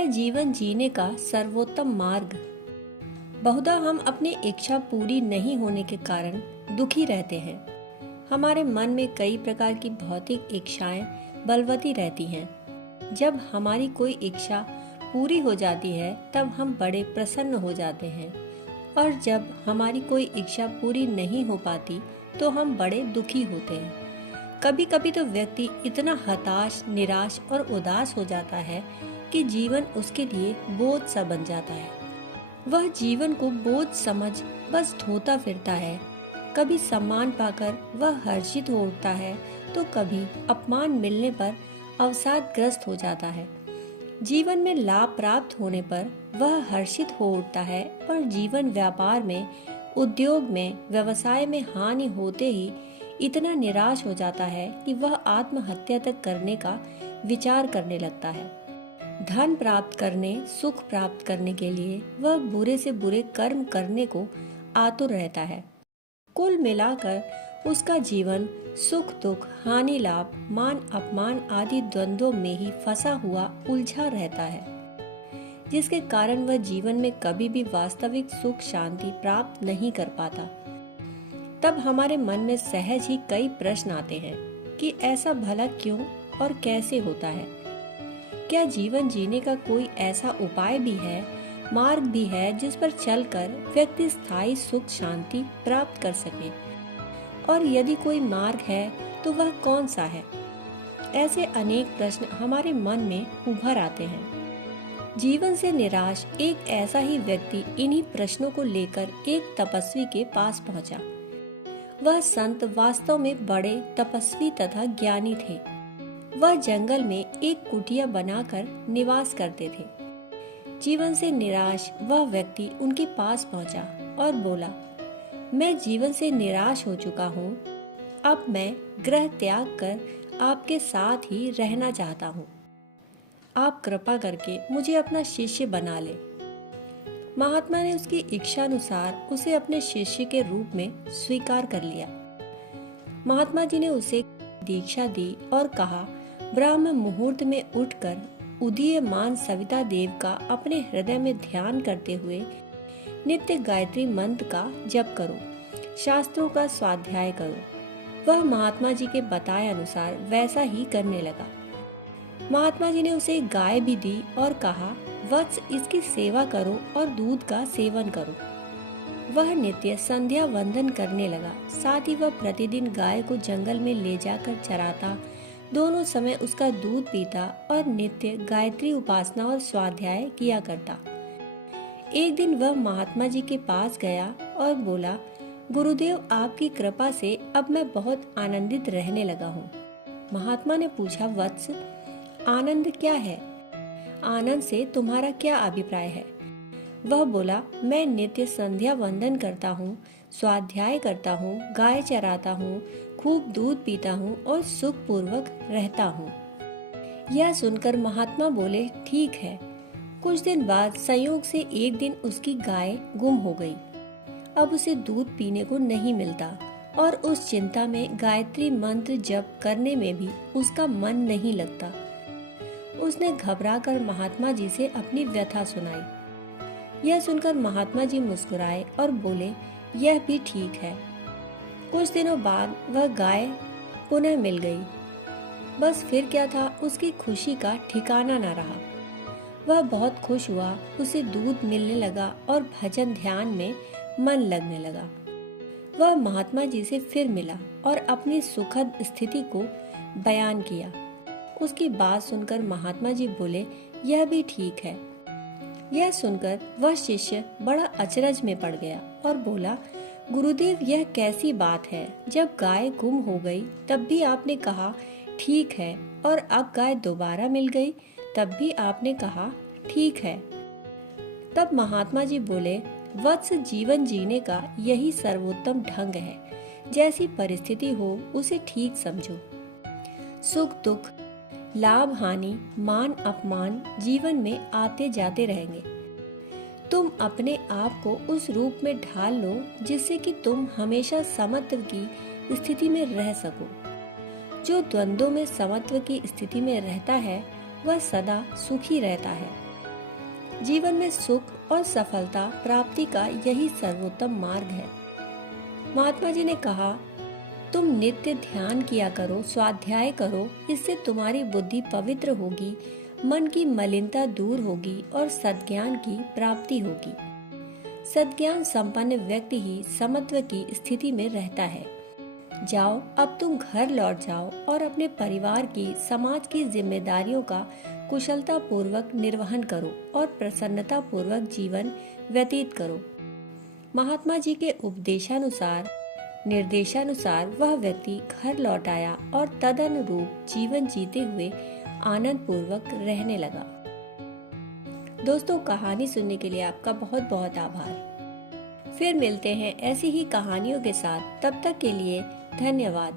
है जीवन जीने का सर्वोत्तम मार्ग। बहुधा हम अपनी इच्छा पूरी नहीं होने के कारण दुखी रहते हैं। हमारे मन में कई प्रकार की भौतिक इच्छाएं बलवती रहती हैं। जब हमारी कोई इच्छा पूरी हो जाती है तब हम बड़े प्रसन्न हो जाते हैं, और जब हमारी कोई इच्छा पूरी नहीं हो पाती तो हम बड़े दुखी होते हैं। कभी कभी तो व्यक्ति इतना हताश, निराश और उदास हो जाता है कि जीवन उसके लिए बोझ सा बन जाता है। वह जीवन को बोझ समझ बस ढोता फिरता है। कभी सम्मान पाकर वह हर्षित हो उठता है तो कभी अपमान मिलने पर अवसादग्रस्त हो जाता है। जीवन में लाभ प्राप्त होने पर वह हर्षित हो उठता है, और जीवन व्यापार में, उद्योग में, व्यवसाय में हानि होते ही इतना निराश हो जाता है कि वह आत्महत्या तक करने का विचार करने लगता है। धन प्राप्त करने, सुख प्राप्त करने के लिए वह बुरे से बुरे कर्म करने को आतुर रहता है। कुल मिलाकर उसका जीवन सुख दुख, हानि लाभ, मान अपमान आदि द्वंद्वों में ही फंसा हुआ उलझा रहता है, जिसके कारण वह जीवन में कभी भी वास्तविक सुख शांति प्राप्त नहीं कर पाता। तब हमारे मन में सहज ही कई प्रश्न आते हैं कि ऐसा भला क्यों और कैसे होता है? क्या जीवन जीने का कोई ऐसा उपाय भी है, मार्ग भी है, जिस पर चलकर व्यक्ति स्थायी सुख शांति प्राप्त कर सके? और यदि कोई मार्ग है तो वह कौन सा है? ऐसे अनेक प्रश्न हमारे मन में उभर आते हैं। जीवन से निराश एक ऐसा ही व्यक्ति इन्हीं प्रश्नों को लेकर एक तपस्वी के पास पहुंचा। वह संत वास्तव में बड़े तपस्वी तथा ज्ञानी थे। वह जंगल में एक कुटिया बनाकर निवास करते थे। जीवन से निराश वह व्यक्ति उनके पास पहुंचा और बोला, मैं जीवन से निराश हो चुका हूँ। अब मैं गृह त्याग कर आपके साथ ही रहना चाहता हूँ। आप कृपा करके मुझे अपना शिष्य बना ले। महात्मा ने उसकी इच्छा अनुसार उसे अपने शिष्य के रूप में स्वीकार कर लिया। महात्मा जी ने उसे दीक्षा दी और कहा, ब्रह्म मुहूर्त में उठकर उदीयमान सविता देव का अपने हृदय में ध्यान करते हुए नित्य गायत्री मंत्र का जप करो, शास्त्रों का स्वाध्याय करो। वह महात्मा जी के बताए अनुसार वैसा ही करने लगा। महात्मा जी ने उसे गाय भी दी और कहा, वत्स, इसकी सेवा करो और दूध का सेवन करो। वह नित्य संध्या वंदन करने लगा। साथ ही वह प्रतिदिन गाय को जंगल में ले जाकर चराता, दोनों समय उसका दूध पीता और नित्य गायत्री उपासना और स्वाध्याय किया करता। एक दिन वह महात्मा जी के पास गया और बोला, गुरुदेव, आपकी कृपा से अब मैं बहुत आनंदित रहने लगा हूँ। महात्मा ने पूछा, वत्स, आनंद क्या है? आनंद से तुम्हारा क्या अभिप्राय है? वह बोला, मैं नित्य संध्या वंदन करता हूँ, स्वाध्याय करता हूँ, गाय चराता हूँ, खूब दूध पीता हूँ और सुख पूर्वक रहता हूँ। यह सुनकर महात्मा बोले, ठीक है। कुछ दिन बाद संयोग से एक दिन उसकी गाय गुम हो गई। अब उसे दूध पीने को नहीं मिलता और उस चिंता में गायत्री मंत्र जप करने में भी उसका मन नहीं लगता। उसने घबराकर महात्मा जी से अपनी व्यथा सुनाई। यह सुनकर महात्मा जी मुस्कुराए और बोले, यह भी ठीक है। कुछ दिनों बाद वह गाय पुनः मिल गई। बस फिर क्या था, उसकी खुशी का ठिकाना न रहा। वह बहुत खुश हुआ, उसे दूध मिलने लगा और भजन ध्यान में मन लगने लगा। वह महात्मा जी से फिर मिला और अपनी सुखद स्थिति को बयान किया। उसकी बात सुनकर महात्मा जी बोले, यह भी ठीक है। यह सुनकर वह शिष्य बड़ा अचरज में पड़ गया और बोला, गुरुदेव, यह कैसी बात है? जब गाय गुम हो गई तब भी आपने कहा ठीक है, और अब गाय दोबारा मिल गई तब भी आपने कहा ठीक है। तब महात्मा जी बोले, वत्स, जीवन जीने का यही सर्वोत्तम ढंग है। जैसी परिस्थिति हो उसे ठीक समझो। सुख दुख, लाभ हानि, मान अपमान जीवन में आते जाते रहेंगे। तुम अपने आप को उस रूप में ढाल लो जिससे कि तुम हमेशा समत्व की स्थिति में रह सको। जो द्वंद्वों में समत्व की स्थिति में रहता है वह सदा सुखी रहता है। जीवन में सुख और सफलता प्राप्ति का यही सर्वोत्तम मार्ग है। महात्मा जी ने कहा, तुम नित्य ध्यान किया करो, स्वाध्याय करो, इससे तुम्हारी बुद्धि पवित्र होगी, मन की मलिनता दूर होगी और सद्ज्ञान की प्राप्ति होगी। सद्ज्ञान संपन्न व्यक्ति ही समत्व की स्थिति में रहता है। जाओ, अब तुम घर लौट जाओ और अपने परिवार की, समाज की जिम्मेदारियों का कुशलता पूर्वक निर्वहन करो और प्रसन्नता पूर्वक जीवन व्यतीत करो। महात्मा जी के निर्देशानुसार वह व्यक्ति घर लौट आया और तदनुरूप जीवन जीते हुए आनंद पूर्वक रहने लगा। दोस्तों, कहानी सुनने के लिए आपका बहुत बहुत आभार। फिर मिलते हैं ऐसी ही कहानियों के साथ। तब तक के लिए धन्यवाद।